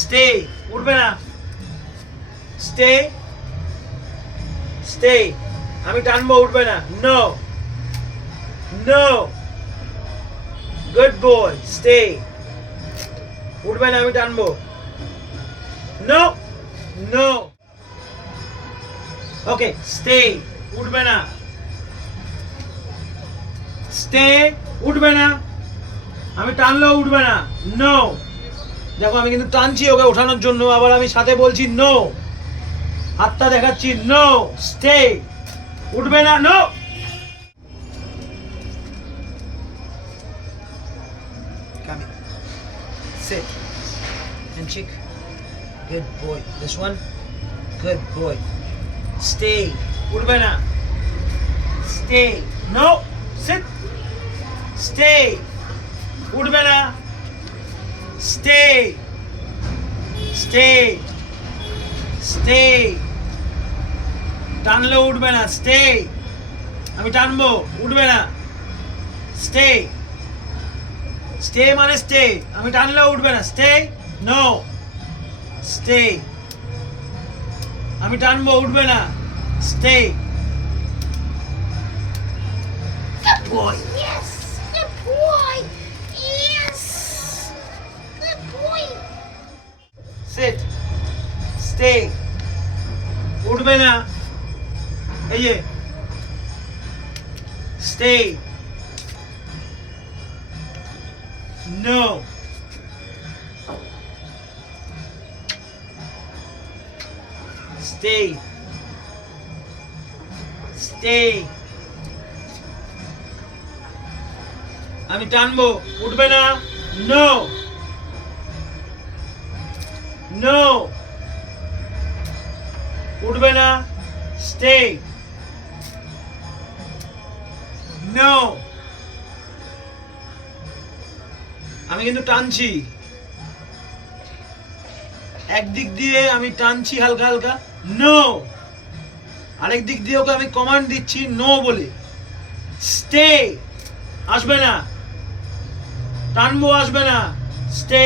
Stay, উঠবে না। Stay, stay, আমি টানবো, উঠবে না। No, no, good boy, stay, উঠবে না, আমি টানবো। নো, নো, ওকে, স্টে, উঠবে না। স্টে, উঠবে না, আমি টানলেও উঠবে না। নো, দেখো আমি কিন্তু টানছি ওকে ওঠানোর জন্য, আবার আমি সাথে বলছি নো, হাতটা দেখাচ্ছি। নো, স্টে, উঠবে না। No, come in, sit and cheek. Good boy, this one, good boy, stay, উঠবে না। Stay, no, sit, stay, উঠবে না। Stay, stay, stay, টানলেও উঠবে না। Stay, আমি টানবো, উঠবে না। Stay, stay মানে stay, আমি টানলেও উঠবে না। Stay, no, stay, আমি টানবো, উঠবে না। Stay, Good boy. Yes. Good boy. Yes. Good boy. sit, stay, উঠবে না। এই যে stay, no, stay, stay, আমি টানবো, উঠবে না। নো, নো, উঠবে না। স্টে, নো, আমি কিন্তু টানছি, একদিক দিয়ে আমি টানছি হালকা হালকা। নো, আরেক দিক দিয়ে ওকে আমি কমান্ড দিচ্ছি নো বলে। স্টে, আসবে না, টানবো, আসবে না। স্টে,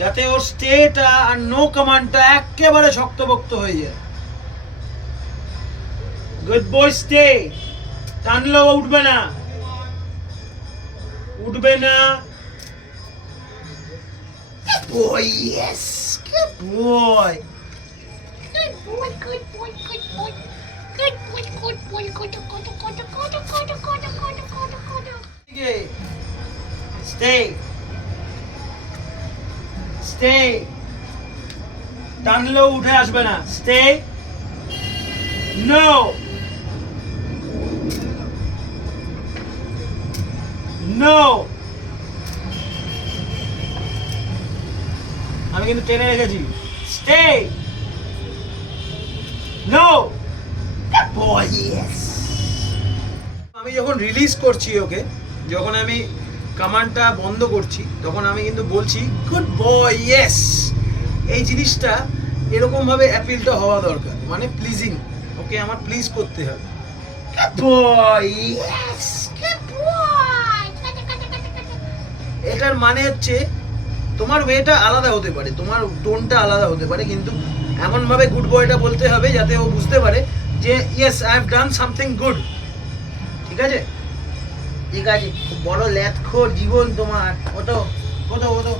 যাতে ওর স্টেটা আর নো কমান্ডটা একেবারে শক্তপোক্ত হয়ে যায়। গুড বয়, স্টে, টানলেও উঠবে না, উঠবে না। Good boy. Yes. Good বয়, Good boy. Good boy. Good boy. Good boy. Good boy. Good boy. Good boy. Good boy. Good boy. Good boy. Good boy. Stay, stay, টানলেও উঠে আসবে না। Stay, no, no, আমি কিন্তু টেনে রেখেছি। Stay, no, Good boy. Yes. আমি যখন রিলিজ করছি ওকে, যখন আমি কমান্ডটা বন্ধ করছি, তখন আমি কিন্তু বলছি গুড বয়, ইয়েস। এই জিনিসটা এরকম ভাবে অ্যাপিলটা হওয়া দরকার, মানে প্লিজিং, ওকে আমার প্লিজ করতে হবে। Good boy. Yes. Good boy. এটার মানে হচ্ছে তোমার ওয়েটা আলাদা হতে পারে, তোমার টোনটা আলাদা হতে পারে, কিন্তু এমন ভাবে গুড বয়টা বলতে হবে যাতে ও বুঝতে পারে যে yes I have done something good. ঠিক আছে, ঠিক আছে, বড় ল্যাথখোর জীবন তোমার। ওতো ওতো ওতো